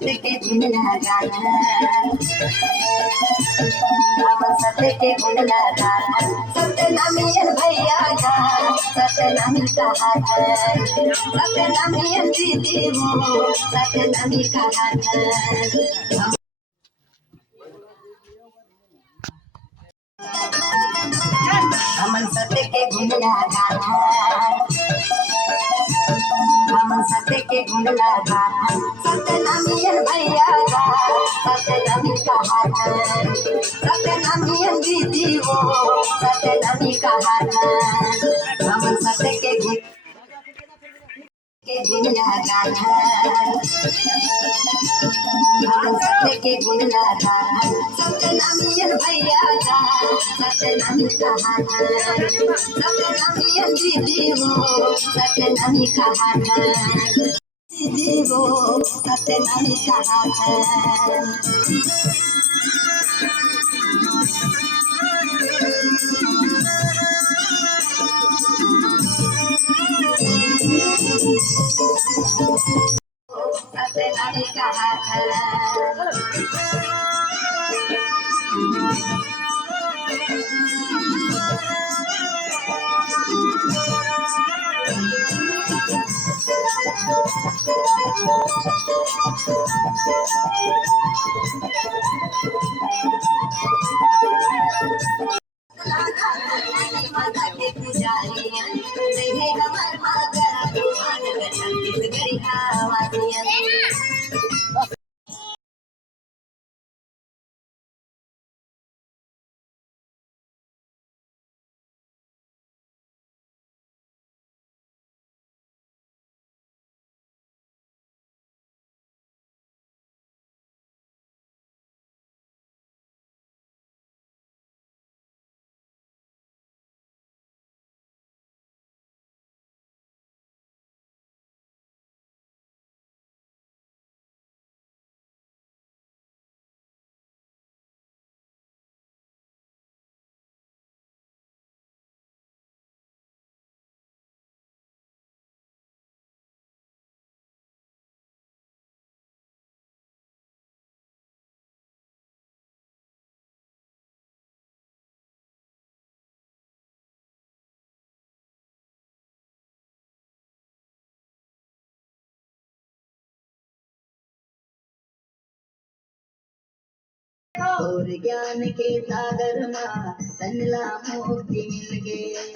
के गुण लगाना, हम सत्य के गुण लगाना, सत्यनामियन भैया का सत्यनामी कहा है, सत्यनामियन दीदी वो सत्यनामी कहा है। हम सत्य के गुण लगाना, हम सत्य के गुण लगाना, सत्यनामियन भैया का सत्यनामी कहा है, सत्यनामियन दीदी वो सत्यनामी कहा है। हम सत्य के गुण लगाना, हम सत्य के गुण लगाना, सत्यनामियन भैया का सत्यनामी कहा है, सत्यनामियन दीदी वो सत्यनामी कहा है, दीदी वो सत्यनामी कहा है। सत्यनामी कहा है। माता के पुजारी देहे हमार माता मान गठन गरी आवाजिया। और ज्ञान के सागर माँ तनला मोती मिल गए।